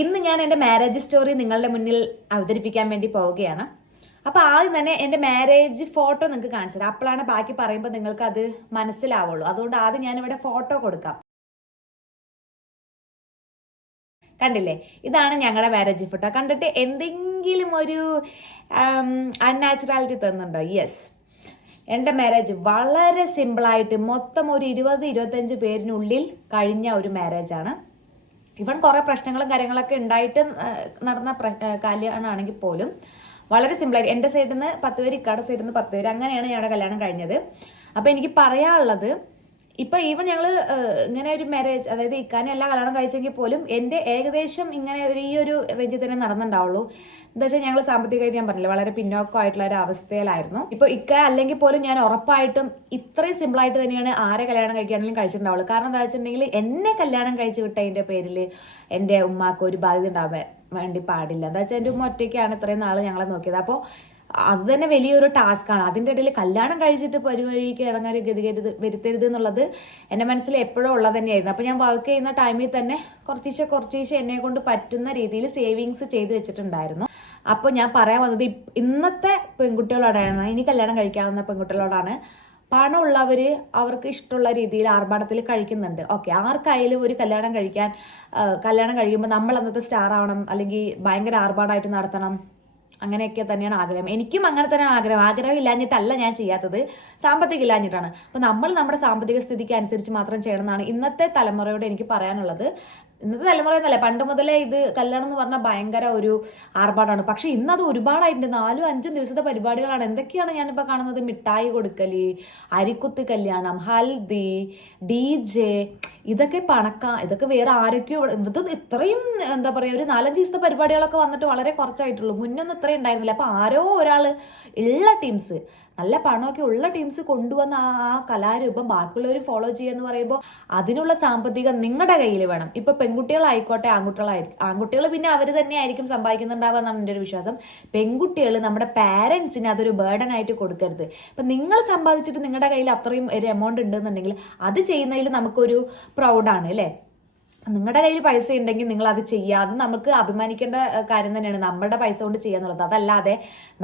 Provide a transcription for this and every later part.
ഇന്ന് ഞാൻ എന്റെ മാരേജ് സ്റ്റോറി നിങ്ങളുടെ മുന്നിൽ അവതരിപ്പിക്കാൻ വേണ്ടി പോവുകയാണ്. അപ്പോൾ ആദ്യം തന്നെ എന്റെ മാരേജ് ഫോട്ടോ നിങ്ങൾക്ക് കാണിച്ചു തരാം. അപ്പോഴാണ് ബാക്കി പറയുമ്പോൾ നിങ്ങൾക്ക് അത് മനസ്സിലാവുള്ളൂ. അതുകൊണ്ട് ആദ്യം ഞാൻ ഇവിടെ ഫോട്ടോ കൊടുക്കാം. കണ്ടില്ലേ? ഇതാണ് ഞങ്ങളുടെ മാരേജ് ഫോട്ടോ കണ്ടിട്ട് എന്തെങ്കിലും ഒരു അൺനാച്ചുറാലിറ്റി തോന്നുന്നുണ്ടോ? യെസ് എന്റെ മാരേജ് വളരെ സിമ്പിളായിട്ട് മൊത്തം ഒരു ഇരുപത് ഇരുപത്തഞ്ച് പേരിനുള്ളിൽ കഴിഞ്ഞ ഒരു മാരേജാണ് ഇവൻ കുറേ പ്രശ്നങ്ങളും കാര്യങ്ങളൊക്കെ ഉണ്ടായിട്ട് നടന്ന കല്യാണമാണെങ്കിൽ പോലും വളരെ സിമ്പിളായിട്ട് എന്റെ സൈഡിൽ നിന്ന് പത്ത് പേര് ഇക്കാടെ സൈഡിൽ നിന്ന് പത്ത് പേര് അങ്ങനെയാണ് ഞങ്ങളുടെ കല്യാണം കഴിഞ്ഞത്. അപ്പോൾ എനിക്ക് പറയാനുള്ളത് ഇപ്പൊ ഈവൻ ഞങ്ങൾ ഇങ്ങനെ ഒരു മാരേജ് അതായത് ഇക്കാനെ എല്ലാ കല്യാണം കഴിച്ചെങ്കിൽ പോലും എന്റെ ഏകദേശം ഇങ്ങനെ ഒരു ഈ ഒരു റേഞ്ചിൽ തന്നെ നടന്നിട്ടുണ്ടാവുള്ളൂ. എന്താ വെച്ചാൽ ഞങ്ങൾ സാമ്പത്തികമായിട്ട് ഞാൻ പറഞ്ഞില്ല വളരെ പിന്നോക്കമായിട്ടുള്ള ഒരു അവസ്ഥയിലായിരുന്നു. ഇപ്പൊ ഇക്ക അല്ലെങ്കിൽ പോലും ഞാൻ ഉറപ്പായിട്ടും ഇത്രയും സിമ്പിൾ ആയിട്ട് തന്നെയാണ് ആരെ കല്യാണം കഴിക്കുകയാണെങ്കിലും കഴിച്ചിട്ടുണ്ടാവുള്ളൂ. കാരണം എന്താ വെച്ചിട്ടുണ്ടെങ്കിൽ എന്നെ കല്യാണം കഴിച്ചു വിട്ടതിന്റെ പേരിൽ എന്റെ ഉമ്മാക്ക് ഒരു ബാധ്യത ഉണ്ടാവാൻ വേണ്ടി പാടില്ല. എന്താ വെച്ചാൽ എന്റെ ഉമ്മ ഒറ്റയ്ക്കാണ് ഇത്രയും നാൾ ഞങ്ങളെ നോക്കിയത്. അപ്പോൾ അത് തന്നെ വലിയൊരു ടാസ്ക്കാണ് അതിന്റെ ഇടയിൽ കല്യാണം കഴിച്ചിട്ട് പരിവഴിക്ക് ഇറങ്ങാൻ ഗതികരുത് വരുത്തരുത് എന്നുള്ളത് എന്റെ മനസ്സിൽ എപ്പോഴും ഉള്ളത് തന്നെയായിരുന്നു. അപ്പോൾ ഞാൻ വർക്ക് ചെയ്യുന്ന ടൈമിൽ തന്നെ കുറച്ചീശെ കുറച്ചീശെ എന്നെ കൊണ്ട് പറ്റുന്ന രീതിയിൽ സേവിങ്സ് ചെയ്ത് വെച്ചിട്ടുണ്ടായിരുന്നു. അപ്പോൾ ഞാൻ പറയാൻ വന്നത് ഇന്നത്തെ പെൺകുട്ടികളോടാണ് ഇനി കല്യാണം കഴിക്കാവുന്ന പെൺകുട്ടികളോടാണ് പണമുള്ളവർ അവർക്ക് ഇഷ്ടമുള്ള രീതിയിൽ ആർഭാടത്തിൽ കഴിക്കുന്നുണ്ട്. ഓക്കെ ആർക്കായാലും ഒരു കല്യാണം കഴിക്കാൻ കല്യാണം കഴിയുമ്പോൾ നമ്മൾ അന്നത്തെ സ്റ്റാർ ആവണം അല്ലെങ്കിൽ ഭയങ്കര ആർഭാടമായിട്ട് നടത്തണം. അങ്ങനെയൊക്കെ തന്നെയാണ് ആഗ്രഹം. എനിക്കും അങ്ങനെ തന്നെയാണ് ആഗ്രഹം. ആഗ്രഹം ഇല്ലാഞ്ഞിട്ടല്ല ഞാൻ ചെയ്യാത്തത്. സാമ്പത്തികം ഇല്ലാഞ്ഞിട്ടാണ്. അപ്പോൾ നമ്മൾ നമ്മുടെ സാമ്പത്തിക സ്ഥിതിക്ക് അനുസരിച്ച് മാത്രം ചെയ്യണം എന്നാണ് ഇന്നത്തെ തലമുറയോട് എനിക്ക് പറയാനുള്ളത്. ഇന്നത്തെ തലമുറ എന്നല്ല പണ്ട് മുതലേ ഇത് കല്യാണം എന്ന് പറഞ്ഞാൽ ഭയങ്കര ഒരു ആർഭാടാണ്. പക്ഷെ ഇന്നത് ഒരുപാടായിട്ടുണ്ട്. നാലും അഞ്ചും ദിവസത്തെ പരിപാടികളാണ്. എന്തൊക്കെയാണ് ഞാനിപ്പോൾ കാണുന്നത്? മിഠായി കൊടുക്കൽ അരിക്കുത്ത് കല്യാണം ഹൽദി ഡി ജെ ഇതൊക്കെ പണക്ക ഇതൊക്കെ വേറെ ആരൊക്കെയോ ഇത് ഇത്രയും എന്താ പറയുക ഒരു നാലഞ്ച് ദിവസത്തെ പരിപാടികളൊക്കെ വന്നിട്ട് വളരെ കുറച്ചായിട്ടുള്ളൂ. മുന്നൊന്നും ഇത്രയും ഉണ്ടായിരുന്നില്ല. അപ്പോൾ ആരോ ഒരാൾ ഉള്ള ടീംസ് നല്ല പണമൊക്കെ ഉള്ള ടീംസ് കൊണ്ടുവന്ന ആ ആ കലാരൂപം ബാക്കിയുള്ളവർ ഫോളോ ചെയ്യുക പറയുമ്പോൾ അതിനുള്ള സാമ്പത്തികം നിങ്ങളുടെ കയ്യിൽ വേണം. ഇപ്പൊ പെൺകുട്ടികളായിക്കോട്ടെ ആൺകുട്ടികളായിരിക്കും ആൺകുട്ടികൾ പിന്നെ അവർ തന്നെ ആയിരിക്കും സമ്പാദിക്കുന്നുണ്ടാവുക എന്നാണ് എന്റെ ഒരു വിശ്വാസം. പെൺകുട്ടികൾ നമ്മുടെ പാരൻസിന് അതൊരു ബേർഡൻ ആയിട്ട് കൊടുക്കരുത്. ഇപ്പൊ നിങ്ങൾ സമ്പാദിച്ചിട്ട് നിങ്ങളുടെ കയ്യിൽ അത്രയും ഒരു എമൗണ്ട് ഉണ്ടെന്നുണ്ടെങ്കിൽ അത് ചെയ്യുന്നതിൽ നമുക്കൊരു പ്രൗഡാണ് അല്ലേ? നിങ്ങളുടെ കയ്യിൽ പൈസ ഉണ്ടെങ്കിൽ നിങ്ങൾ അത് ചെയ്യാതെ നമുക്ക് അഭിമാനിക്കേണ്ട കാര്യം തന്നെയാണ്. നമ്മളുടെ പൈസ കൊണ്ട് ചെയ്യാന്നുള്ളത് അതല്ലാതെ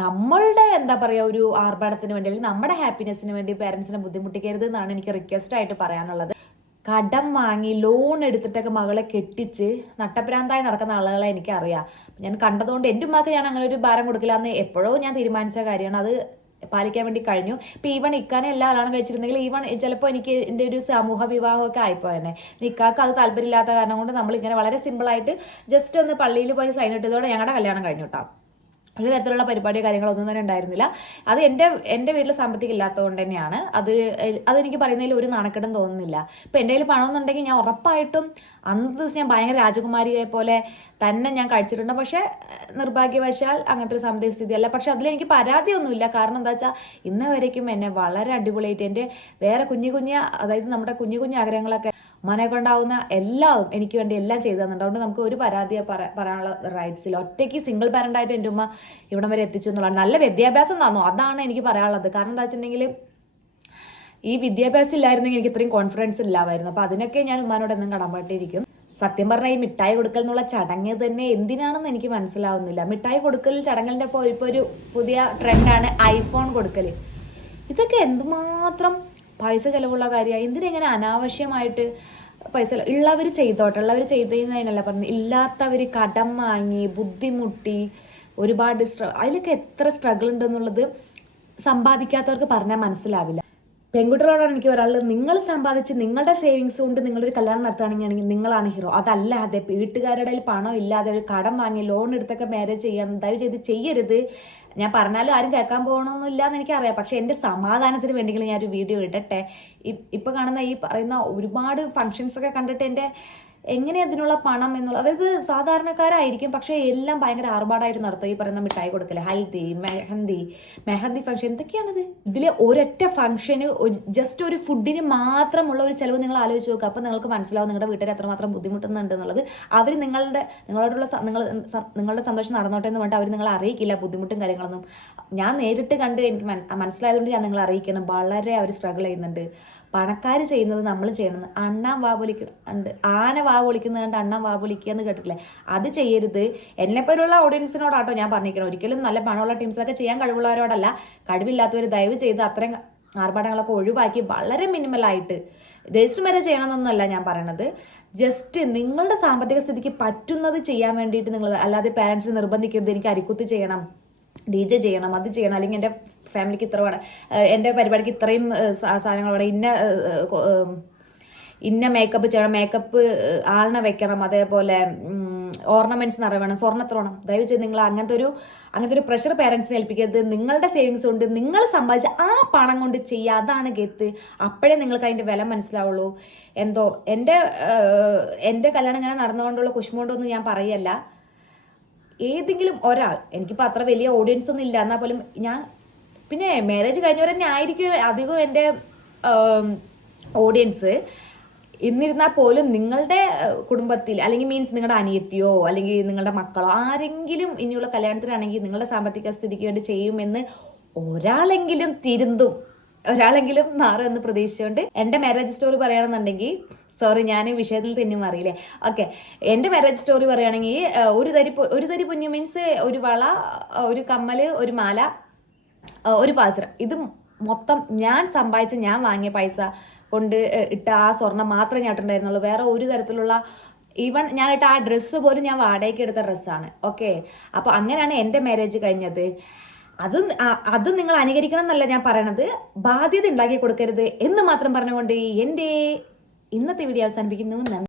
നമ്മളുടെ എന്താ പറയുക ഒരു ആർഭാടത്തിന് വേണ്ടി അല്ലെങ്കിൽ നമ്മുടെ ഹാപ്പിനെസ്സിന് വേണ്ടി പേരൻസിനെ ബുദ്ധിമുട്ടിക്കരുത് എന്നാണ് എനിക്ക് റിക്വസ്റ്റ് ആയിട്ട് പറയാനുള്ളത്. കടം വാങ്ങി ലോൺ എടുത്തിട്ടൊക്കെ മകളെ കെട്ടിച്ച് നട്ടപ്രാന്തായി നടക്കുന്ന ആളുകളെ എനിക്കറിയാം. ഞാൻ കണ്ടതുകൊണ്ട് എന്റെ ഉമ്മാക്ക് ഞാൻ അങ്ങനെ ഒരു ഭാരം കൊടുക്കില്ല എന്ന് എപ്പോഴോ ഞാൻ തീരുമാനിച്ച കാര്യമാണ്. അത് പാലിക്കാൻ വേണ്ടി കഴിഞ്ഞു. ഇപ്പൊ ഈവൺ ഇക്കാനെ എല്ലാ ആളാണ് കഴിച്ചിരുന്നെങ്കിൽ ഈവൺ ചിലപ്പോൾ എനിക്ക് എന്റെ ഒരു സമൂഹ വിവാഹമൊക്കെ ആയിപ്പോയെന്നെ ഇക്കാക്ക് അത് താല്പര്യമില്ലാത്ത കാരണം കൊണ്ട് നമ്മൾ ഇങ്ങനെ വളരെ സിമ്പിളായിട്ട് ജസ്റ്റ് ഒന്ന് പള്ളിയിൽ പോയി സൈൻ ഇട്ടതോടെ ഞങ്ങളുടെ കല്യാണം കഴിഞ്ഞു കേട്ടോ ഒരു തരത്തിലുള്ള പരിപാടിയോ കാര്യങ്ങളൊന്നും തന്നെ ഉണ്ടായിരുന്നില്ല. അത് എന്റെ എന്റെ വീട്ടിൽ സാമ്പത്തികം ഇല്ലാത്തതുകൊണ്ട് തന്നെയാണ്. അത് അതെനിക്ക് പറയുന്നതിൽ ഒരു നാണക്കെടും തോന്നുന്നില്ല. ഇപ്പം എന്റെ കയ്യിൽ പണം എന്നുണ്ടെങ്കിൽ ഞാൻ ഉറപ്പായിട്ടും അന്നത്തെ ദിവസം ഞാൻ ഭയങ്കര രാജകുമാരിയെ പോലെ തന്നെ ഞാൻ കഴിച്ചിട്ടുണ്ട്. പക്ഷേ നിർഭാഗ്യവശാൽ അങ്ങനത്തെ ഒരു സാമ്പത്തിക സ്ഥിതി അല്ല പക്ഷെ അതിലെനിക്ക് പരാതിയൊന്നുമില്ല. കാരണം എന്താ വെച്ചാൽ ഇന്ന് വരയ്ക്കും എന്നെ വളരെ അടിപൊളിയായിട്ട് എന്റെ വേറെ കുഞ്ഞു കുഞ്ഞ് അതായത് നമ്മുടെ കുഞ്ഞു കുഞ്ഞു ആഗ്രഹങ്ങളൊക്കെ ഉമ്മാനെ കൊണ്ടാവുന്ന എല്ലാതും എനിക്ക് വേണ്ടി എല്ലാം ചെയ്തു തന്നിട്ടുണ്ട്. നമുക്ക് ഒരു പരാതി പറ- പറയാനുള്ള റൈറ്റ്സ് ഇല്ല. ഒറ്റയ്ക്ക് സിംഗിൾ പാരന്റ് ആയിട്ട് എന്റെ ഉമ്മ ഇവിടം വരെ എത്തിച്ചു എന്നുള്ളതാണ്. നല്ല വിദ്യാഭ്യാസം തന്നു. അതാണ് എനിക്ക് പറയാനുള്ളത്. കാരണം എന്താ വെച്ചിട്ടുണ്ടെങ്കിൽ ഈ വിദ്യാഭ്യാസം ഇല്ലായിരുന്നെങ്കിൽ എനിക്ക് ഇത്രയും കോൺഫിഡൻസ് ഇല്ലാമായിരുന്നു. അപ്പോൾ അതിനൊക്കെ ഞാൻ ഉമ്മാനോട് എന്നും കടമ്പട്ടിരിക്കും. സത്യം പറഞ്ഞാൽ ഈ മിഠായി കൊടുക്കൽ എന്നുള്ള ചടങ്ങ് തന്നെ എന്തിനാണെന്ന് എനിക്ക് മനസ്സിലാവുന്നില്ല. മിഠായി കൊടുക്കൽ ചടങ്ങിന്റെ ഇപ്പോൾ ഇപ്പോൾ ഒരു പുതിയ ട്രെൻഡാണ് ഐഫോൺ കൊടുക്കൽ ഇതൊക്കെ എന്തുമാത്രം പൈസ ചിലവുള്ള കാര്യമാണ് എന്തിനെങ്ങനെ അനാവശ്യമായിട്ട് പൈസ ഉള്ളവർ ചെയ്തോട്ടെ. ഉള്ളവർ ചെയ്തതിനല്ല പറഞ്ഞു ഇല്ലാത്തവർ കടം വാങ്ങി ബുദ്ധിമുട്ടി ഒരുപാട് സ്ട്ര അതിലൊക്കെ എത്ര സ്ട്രഗിൾ ഉണ്ടെന്നുള്ളത് സമ്പാദിക്കാത്തവർക്ക് പറഞ്ഞാൽ മനസ്സിലാവില്ല. പെൺകുട്ടികളോടാണ് എനിക്ക് പറയാനുള്ളത്. നിങ്ങൾ സമ്പാദിച്ച് നിങ്ങളുടെ സേവിങ്സ് കൊണ്ട് നിങ്ങളൊരു കല്യാണം നടത്തുകയാണെങ്കിൽ നിങ്ങളാണ് ഹീറോ അതല്ലാതെ വീട്ടുകാരുടെ പണം ഇല്ലാതെ ഒരു കടം വാങ്ങി ലോൺ എടുത്തൊക്കെ മാരേജ് ചെയ്യാൻ ദയവ് ചെയ്ത് ചെയ്യരുത്. ഞാൻ പറഞ്ഞാലും ആരും കേൾക്കാൻ പോകണമെന്നില്ല എന്ന് എനിക്കറിയാം. പക്ഷെ എന്റെ സമാധാനത്തിന് വേണ്ടിയെങ്കിലും ഞാനൊരു വീഡിയോ ഇടട്ടെ. ഇപ്പോൾ ഇപ്പൊ കാണുന്ന ഈ പറയുന്ന ഒരുപാട് ഫങ്ഷൻസ് ഒക്കെ കണ്ടിട്ട് എന്റെ എങ്ങനെ അതിനുള്ള പണം എന്നുള്ള അതായത് സാധാരണക്കാരായിരിക്കും പക്ഷേ എല്ലാം ഭയങ്കര ആർഭാടായിട്ട് നടത്തും. ഈ പറയുന്ന മിഠായി കൊടുക്കൽ ഹൽദി മെഹന്തി മെഹന്തി ഫംഗ്ഷൻ എന്തൊക്കെയാണിത്? ഇതിലെ ഒരൊറ്റ ഫംഗ്ഷന് ജസ്റ്റ് ഒരു ഫുഡിന് മാത്രമുള്ള ഒരു ചിലവ് നിങ്ങൾ ആലോചിച്ച് നോക്കുക അപ്പം നിങ്ങൾക്ക് മനസ്സിലാവും നിങ്ങളുടെ വീട്ടിൽ എത്രമാത്രം ബുദ്ധിമുട്ടുന്നുണ്ട് എന്നുള്ളത്. അവർ നിങ്ങളുടെ നിങ്ങളോടുള്ള നിങ്ങൾ നിങ്ങളുടെ സന്തോഷം നടന്നോട്ടെ എന്ന് പറഞ്ഞിട്ട് അവർ നിങ്ങളെ അറിയിക്കില്ല ബുദ്ധിമുട്ടും കാര്യങ്ങളൊന്നും. ഞാൻ നേരിട്ട് കണ്ട് എനിക്ക് മനസ്സിലായതുകൊണ്ട് ഞാൻ നിങ്ങളെ അറിയിക്കണം. വളരെ അവർ സ്ട്രഗിൾ ചെയ്യുന്നുണ്ട്. പണക്കാർ ചെയ്യുന്നത് നമ്മൾ ചെയ്യണമെന്ന് അണ്ണാൻ വാ പൊലിക്കുന്നുണ്ട് ആന വാ പൊളിക്കുന്നത് കണ്ട് അണ്ണാൻ വാ പൊലിക്കുക എന്ന് കേട്ടിട്ടില്ലേ? അത് ചെയ്യരുത്. എന്നെപ്പോലുള്ള ഓഡിയൻസിനോടാട്ടോ ഞാൻ പറഞ്ഞിരിക്കണം ഒരിക്കലും നല്ല പണമുള്ള ടീംസൊക്കെ ചെയ്യാൻ കഴിവുള്ളവരോടല്ല. കഴിവില്ലാത്തവർ ദയവ് ചെയ്ത് അത്രയും ആർഭാടങ്ങളൊക്കെ ഒഴിവാക്കി വളരെ മിനിമലായിട്ട് രജിസ്റ്റർ വരെ ചെയ്യണമെന്നൊന്നുമല്ല ഞാൻ പറയണത്. ജസ്റ്റ് നിങ്ങളുടെ സാമ്പത്തിക സ്ഥിതിക്ക് പറ്റുന്നത് ചെയ്യാൻ വേണ്ടിയിട്ട് നിങ്ങൾ അല്ലാതെ പാരൻസ് നിർബന്ധിക്കരുത്. എനിക്ക് അരിക്കുത്ത് ചെയ്യണം ഡി ജെ ചെയ്യണം അത് ചെയ്യണം അല്ലെങ്കിൽ എന്റെ ഫാമിലിക്ക് ഇത്ര വേണം എന്റെ പരിപാടിക്ക് ഇത്രയും സാധനങ്ങൾ വേണം. ഇന്ന ഇന്ന മേക്കപ്പ് ചെയ്യണം. മേക്കപ്പ് ആളിനെ വെക്കണം. അതേപോലെ ഓർണമെന്റ്സ് നിറയെ വേണം. സ്വർണ വേണം? ദയവ് ചെയ്ത് നിങ്ങൾ അങ്ങനത്തെ ഒരു അങ്ങനത്തെ ഒരു പ്രഷർ പേരൻസിനെ ഏൽപ്പിക്കരുത്. നിങ്ങളുടെ സേവിങ്സ് കൊണ്ട് നിങ്ങൾ സമ്പാദിച്ച ആ പണം കൊണ്ട് ചെയ്യുക. അതാണ് ഗെത്ത്. അപ്പോഴേ നിങ്ങൾക്ക് അതിന്റെ വില മനസ്സിലാവുള്ളൂ. എന്തോ എന്റെ എന്റെ കല്യാണം ഇങ്ങനെ നടന്നുകൊണ്ടുള്ള കുഷ്മോണ്ടൊന്നും ഞാൻ പറയല്ല. ഏതെങ്കിലും ഒരാൾ എനിക്കിപ്പോൾ അത്ര വലിയ ഓഡിയൻസ് ഒന്നും ഇല്ല. എന്നാൽ പോലും ഞാൻ പിന്നെ മാരേജ് കഴിഞ്ഞവർ തന്നെ ആയിരിക്കും അധികം എന്റെ ഓഡിയൻസ് എന്നിരുന്നാൽ പോലും നിങ്ങളുടെ കുടുംബത്തിൽ അല്ലെങ്കിൽ മീൻസ് നിങ്ങളുടെ അനിയത്തിയോ അല്ലെങ്കിൽ നിങ്ങളുടെ മക്കളോ ആരെങ്കിലും ഇനിയുള്ള കല്യാണത്തിനാണെങ്കിൽ നിങ്ങളുടെ സാമ്പത്തിക സ്ഥിതിക്ക് വേണ്ടി ചെയ്യുമെന്ന് ഒരാളെങ്കിലും തിരുന്തും ഒരാളെങ്കിലും മാറും എന്ന് പ്രതീക്ഷിച്ചുകൊണ്ട് എന്റെ മാരേജ് സ്റ്റോറി പറയുകയാണെന്നുണ്ടെങ്കിൽ സോറി ഞാൻ വിഷയത്തിൽ തന്നെ അറിയില്ലേ ഓക്കെ എന്റെ മാരേജ് സ്റ്റോറി പറയുകയാണെങ്കിൽ ഒരു തരി ഒരു തരി പുഞ്ഞു മീൻസ് ഒരു വള ഒരു കമ്മൽ ഒരു മാല ഒരു പാസരം ഇത് മൊത്തം ഞാൻ സമ്പാദിച്ച് ഞാൻ വാങ്ങിയ പൈസ കൊണ്ട് ഇട്ട ആ സ്വർണം മാത്രമേ ഞാൻ ഇട്ടുണ്ടായിരുന്നുള്ളൂ വേറെ ഒരു തരത്തിലുള്ള ഈവൻ ഞാൻ ഇട്ട ആ ഡ്രസ്സ് പോലും ഞാൻ വാടകയ്ക്ക് എടുത്ത ഡ്രസ്സാണ്. ഓക്കെ? അപ്പോൾ അങ്ങനെയാണ് എന്റെ മാരേജ് കഴിഞ്ഞത്. അത് അത് നിങ്ങൾ അനുകരിക്കണം എന്നല്ല ഞാൻ പറയണത്. ബാധ്യത ഉണ്ടാക്കി കൊടുക്കരുത് എന്ന് മാത്രം പറഞ്ഞുകൊണ്ട് എന്റെ ഇന്നത്തെ വീഡിയോ അവസാനിപ്പിക്കുന്നു.